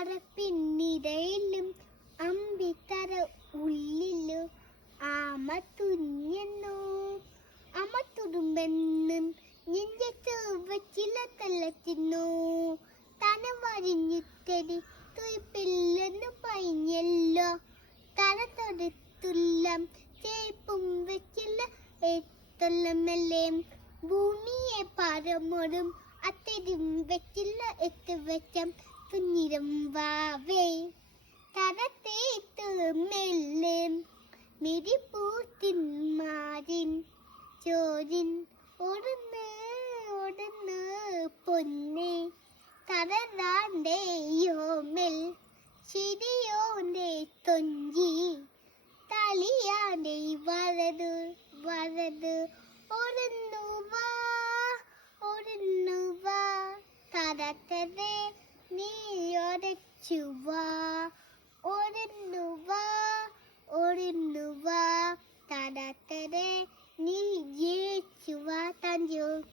പറപ്പിന്നിടയിലും അമ്പിത്തറ ഉള്ളിലു ആമ തുഞ്ഞെന്നു അമ തുടുമ്പെന്നും നെഞ്ചത്ത് വച്ചില തള്ളത്തിന്നു തന വരിഞ്ഞുത്തരി തുയ്പില്ലെന്നു പൈഞ്ഞല്ലോ തല തൊടുത്തുള്ളം ചേപ്പും വെച്ചില്ല എത്തൊല്ലമല്ലേ ഭൂമിയെ പാരമോടും അത്തരും വെച്ചില്ല എത്ത് വെച്ചം തുന്നിരം വാവേ തരത്തേത്ത് മെല്ലെ മിരിപ്പൂത്തിൻ മാറിൻ ചോരിൻ ഒടുന്ന് ഒടുന്ന് പൊന്നെ തരതാണ്ടേ യോമെൽ ചിരിയോന്റെ തൊഞ്ചി തളിയാണ്ടേ വരത് വരത് ഒടുന്നു വാ തരത്തരെ നീ ഒരച്ചു വാ ഒടുന്നു വാ